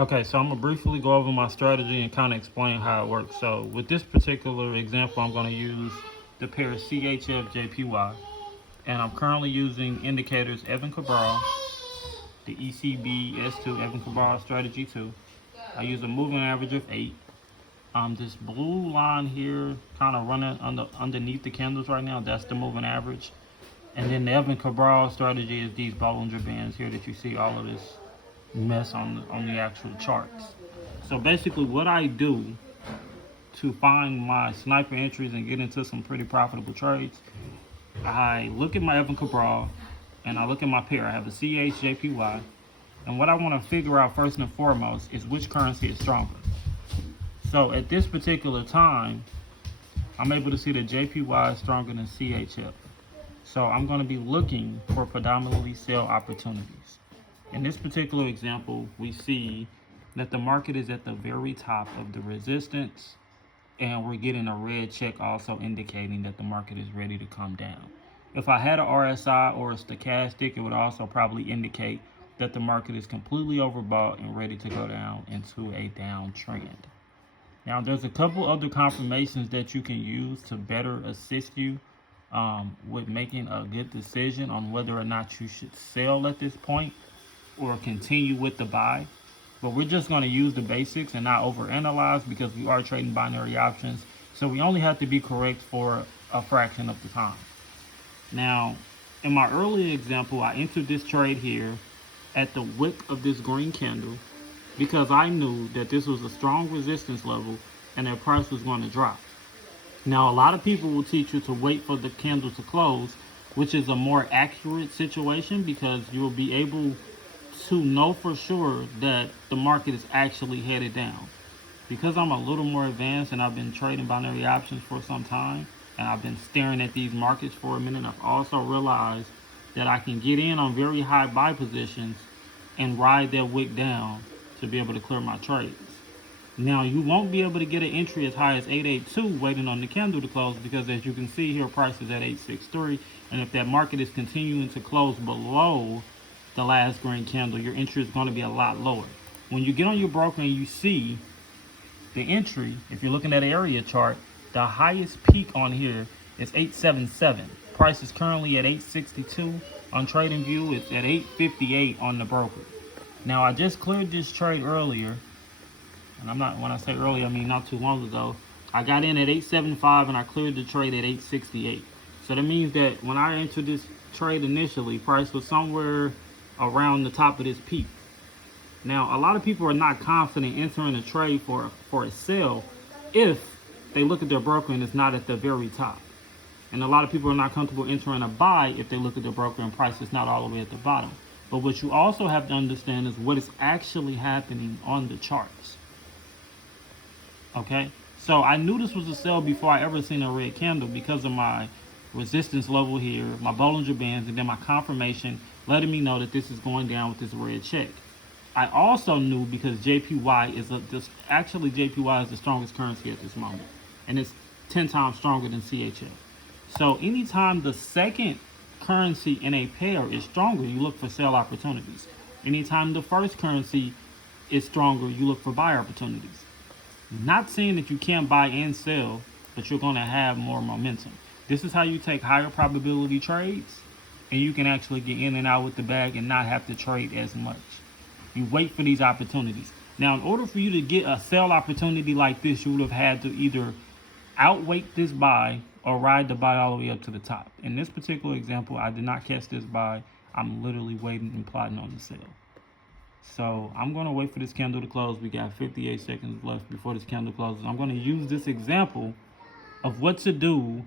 Okay, so I'm gonna briefly go over my strategy and kind of explain how it works. So with this particular example, I'm gonna use the pair CHF JPY, and I'm currently using indicators Evan Cabral, the ECB S2 Evan Cabral Strategy 2. I use a moving average of 8. This blue line here, kind of running underneath the candles right now, that's the moving average. And then the Evan Cabral strategy is these Bollinger Bands here that you see all of this mess on the actual charts. So basically what I do to find my sniper entries and get into some pretty profitable trades, I look at my Evan Cabral and I look at my pair. I have the CHJPY, and what I want to figure out first and foremost is which currency is stronger. So at this particular time, I'm able to see that JPY is stronger than CHF. So I'm going to be looking for predominantly sell opportunities. In this particular example, we see that the market is at the very top of the resistance, and we're getting a red check also indicating that the market is ready to come down. If I had a RSI or a stochastic, it would also probably indicate that the market is completely overbought and ready to go down into a downtrend. Now, there's a couple other confirmations that you can use to better assist you with making a good decision on whether or not you should sell at this point or continue with the buy. But we're just going to use the basics and not overanalyze because we are trading binary options. So we only have to be correct for a fraction of the time. Now, in my earlier example, I entered this trade here at the wick of this green candle because I knew that this was a strong resistance level and their price was going to drop. Now, a lot of people will teach you to wait for the candle to close, which is a more accurate situation because you will be able to know for sure that the market is actually headed down. Because I'm a little more advanced and I've been trading binary options for some time and I've been staring at these markets for a minute, I've also realized that I can get in on very high buy positions and ride that wick down to be able to clear my trades. Now, you won't be able to get an entry as high as 882 waiting on the candle to close because as you can see here, price is at 863, and if that market is continuing to close below the last green candle, your entry is going to be a lot lower. When you get on your broker and you see the entry, if you're looking at an area chart, the highest peak on here is 877. Price is currently at 862 on TradingView. It's at 858 on the broker. Now, I just cleared this trade earlier, and when I say earlier, I mean not too long ago. I got in at 875 and I cleared the trade at 868. So that means that when I entered this trade initially, price was somewhere around the top of this peak. Now, a lot of people are not confident entering a trade for a sell if they look at their broker and it's not at the very top. And a lot of people are not comfortable entering a buy if they look at their broker and price is not all the way at the bottom. But what you also have to understand is what is actually happening on the charts. Okay? So I knew this was a sell before I ever seen a red candle because of my resistance level here, my Bollinger Bands, and then my confirmation letting me know that this is going down with this red check. I also knew because JPY is JPY is the strongest currency at this moment, and it's 10 times stronger than CHF. So anytime the second currency in a pair is stronger, you look for sell opportunities. Anytime the first currency is stronger, you look for buy opportunities. Not saying that you can't buy and sell, but you're going to have more momentum. This is how you take higher probability trades, and you can actually get in and out with the bag and not have to trade as much. You wait for these opportunities. Now, in order for you to get a sell opportunity like this, you would have had to either outweight this buy or ride the buy all the way up to the top. In this particular example, I did not catch this buy. I'm literally waiting and plotting on the sell. So I'm going to wait for this candle to close. We got 58 seconds left before this candle closes. I'm going to use this example of what to do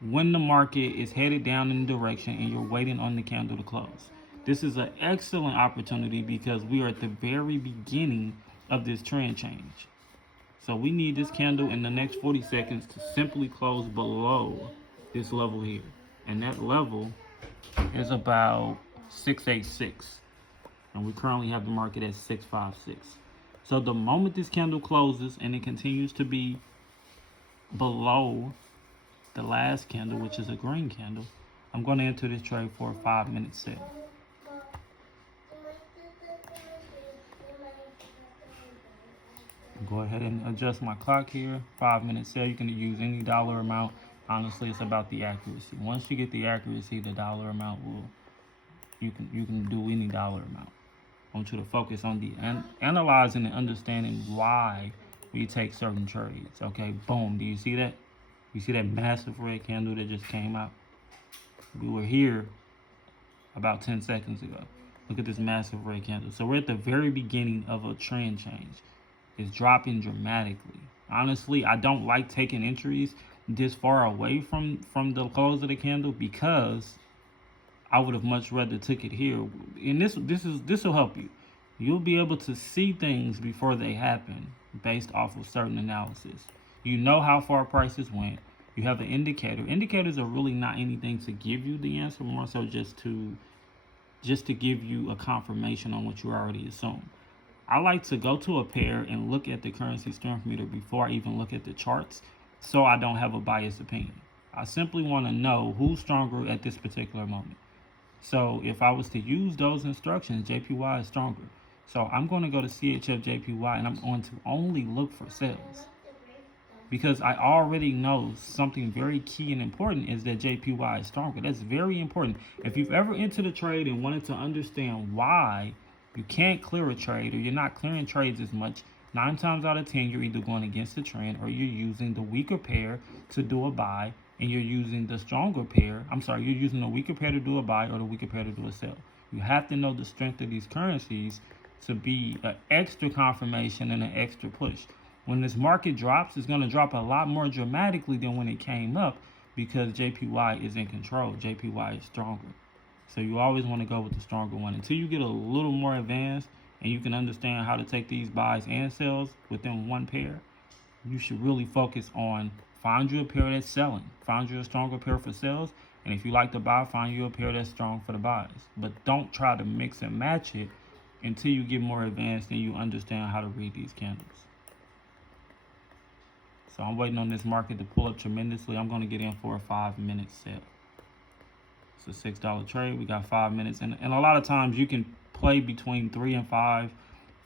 when the market is headed down in the direction and you're waiting on the candle to close. This is an excellent opportunity because we are at the very beginning of this trend change. So we need this candle in the next 40 seconds to simply close below this level here. And that level is about 686. And we currently have the market at 656. So the moment this candle closes and it continues to be below the last candle, which is a green candle, I'm going to enter this trade for a 5-minute sell. Go ahead and adjust my clock here. 5 minute sale. You can use any dollar amount. Honestly, it's about the accuracy. Once you get the accuracy, the dollar amount will, you can do any dollar amount. I want you to focus on the analyzing and understanding why we take certain trades. Okay, boom. Do you see that? You see that massive red candle that just came out? We were here about 10 seconds ago. Look at this massive red candle. So we're at the very beginning of a trend change. It's dropping dramatically. Honestly, I don't like taking entries this far away from the close of the candle because I would have much rather took it here. And this will help you. You'll be able to see things before they happen based off of certain analysis. You know how far prices went. You have an indicator. Indicators are really not anything to give you the answer, more so just to give you a confirmation on what you already assume. I like to go to a pair and look at the currency strength meter before I even look at the charts, so I don't have a biased opinion. I simply want to know who's stronger at this particular moment. So if I was to use those instructions, JPY is stronger. So I'm going to go to CHF JPY and I'm going to only look for sales, because I already know something very key and important is that JPY is stronger. That's very important. If you've ever entered a trade and wanted to understand why you can't clear a trade, or you're not clearing trades as much, 9 times out of 10, you're either going against the trend or you're using the weaker pair to do a buy, and you're using the stronger pair. You're using the weaker pair to do a buy or the weaker pair to do a sell. You have to know the strength of these currencies to be an extra confirmation and an extra push. When this market drops, it's going to drop a lot more dramatically than when it came up, because JPY is in control. JPY is stronger. So you always want to go with the stronger one until you get a little more advanced and you can understand how to take these buys and sells within one pair. You should really focus on find you a pair that's selling, find you a stronger pair for sales, and if you like to buy, find you a pair that's strong for the buys. But don't try to mix and match it until you get more advanced and you understand how to read these candles. So I'm waiting on this market to pull up tremendously. I'm going to get in for a 5-minute sale. It's a $6 trade. We got 5 minutes. And a lot of times you can play between 3 and 5.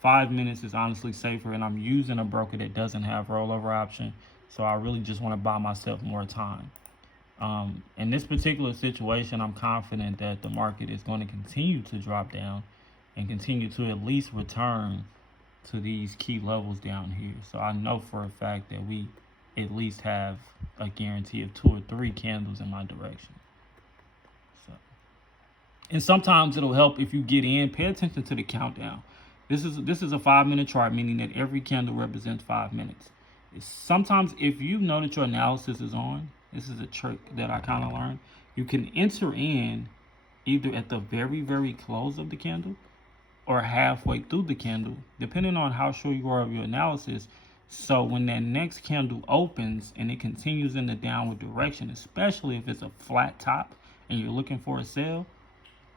5 minutes is honestly safer. And I'm using a broker that doesn't have rollover option. So I really just want to buy myself more time. In this particular situation, I'm confident that the market is going to continue to drop down and continue to at least return to these key levels down here. So I know for a fact that we at least have a guarantee of 2 or 3 candles in my direction. So, and sometimes it'll help if you get in, pay attention to the countdown. This is a 5-minute chart, meaning that every candle represents 5 minutes. Sometimes if you know that your analysis is on, this is a trick that I kind of learned. You can enter in either at the very, very close of the candle or halfway through the candle, depending on how sure you are of your analysis. So when that next candle opens and it continues in the downward direction, especially if it's a flat top and you're looking for a sell,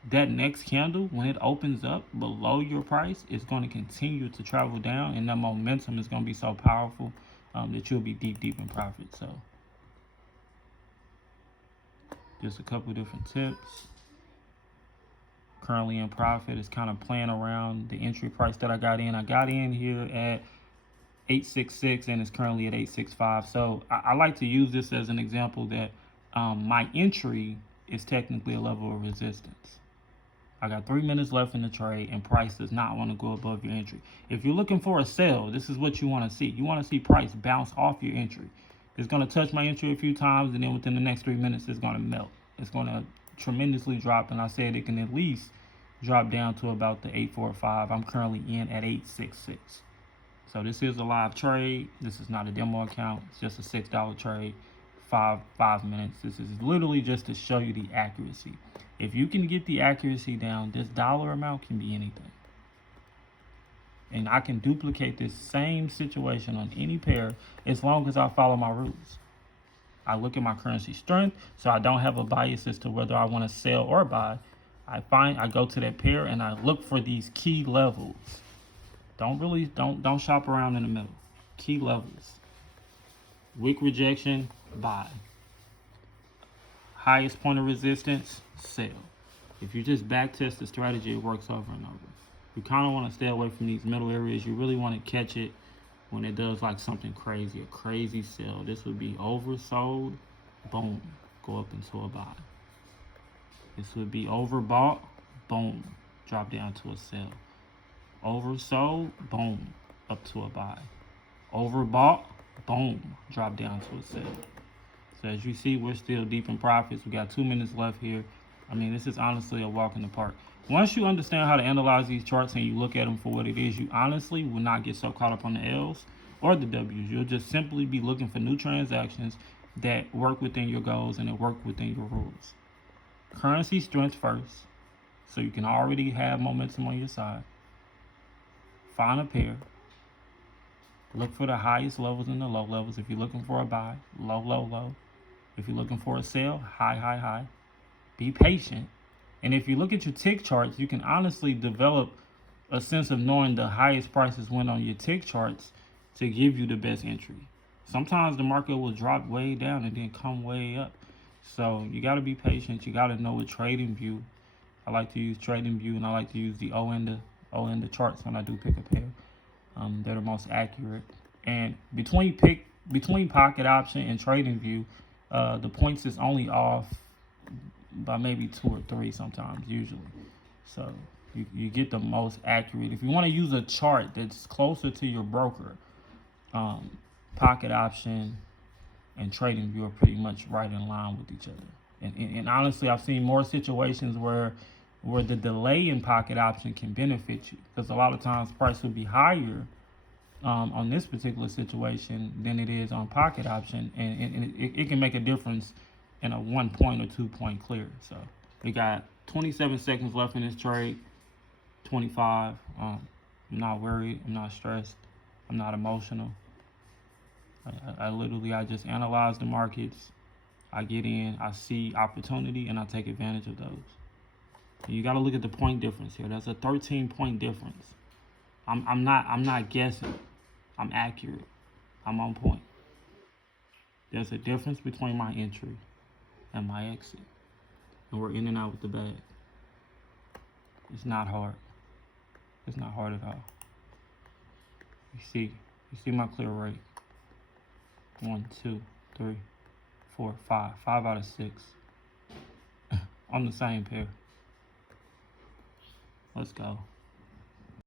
that next candle, when it opens up below your price, is going to continue to travel down, and that momentum is going to be so powerful that you'll be deep in profit. So just a couple different tips. Currently in profit, is kind of playing around the entry price that I got in. I got in here at 866 and it's currently at 865. So I like to use this as an example that my entry is technically a level of resistance. I got 3 minutes left in the trade and price does not want to go above your entry. If you're looking for a sell, this is what you want to see. You want to see price bounce off your entry. It's going to touch my entry a few times, and then within the next 3 minutes, it's going to melt. It's going to tremendously drop, and I said it can at least drop down to about the 845. I'm currently in at 866. So this is a live trade. This is not a demo account. It's just a $6 trade, five minutes. This is literally just to show you the accuracy. If you can get the accuracy down, this dollar amount can be anything. And I can duplicate this same situation on any pair as long as I follow my rules. I look at my currency strength, so I don't have a bias as to whether I want to sell or buy. I go to that pair and I look for these key levels. Don't shop around in the middle. Key levels. Wick rejection, buy. Highest point of resistance, sell. If you just back test the strategy, it works over and over. You kind of want to stay away from these middle areas. You really want to catch it when it does like something crazy, a crazy sell. This would be oversold, boom, go up into a buy. This would be overbought, boom, drop down to a sell. Oversold, boom, up to a buy. Overbought, boom, drop down to a sell. So as you see, we're still deep in profits. We got 2 minutes left here. I mean, this is honestly a walk in the park. Once you understand how to analyze these charts and you look at them for what it is, you honestly will not get so caught up on the L's or the W's. You'll just simply be looking for new transactions that work within your goals and that work within your rules. Currency strength first, so you can already have momentum on your side. Find a pair. Look for the highest levels and the low levels. If you're looking for a buy, low, low, low. If you're looking for a sell, high, high, high. Be patient. And if you look at your tick charts, you can honestly develop a sense of knowing the highest prices went on your tick charts to give you the best entry. Sometimes the market will drop way down and then come way up. So you got to be patient. You got to know what trading view. I like to use trading view, and I like to use the O and the charts when I do pick a pair. They're the most accurate. And between pocket option and trading view, the points is only off by maybe 2 or 3 sometimes, usually. So you get the most accurate. If you want to use a chart that's closer to your broker, pocket option and trading view are pretty much right in line with each other. And honestly, I've seen more situations where the delay in pocket option can benefit you, because a lot of times price will be higher on this particular situation than it is on pocket option, and it can make a difference in a 1 point or 2 point clear. So we got 27 seconds left in this trade. 25. I'm not worried. I'm not stressed. I'm not emotional. I just analyze the markets. I get in, I see opportunity, and I take advantage of those. And you got to look at the point difference here. That's a 13-point difference. I'm not guessing. I'm accurate. I'm on point. There's a difference between my entry and my exit, and we're in and out with the bag. It's not hard. It's not hard at all. You see my clear rate. 1, 2, 3, 4, 5. 5 out of 6 on the same pair. Let's go.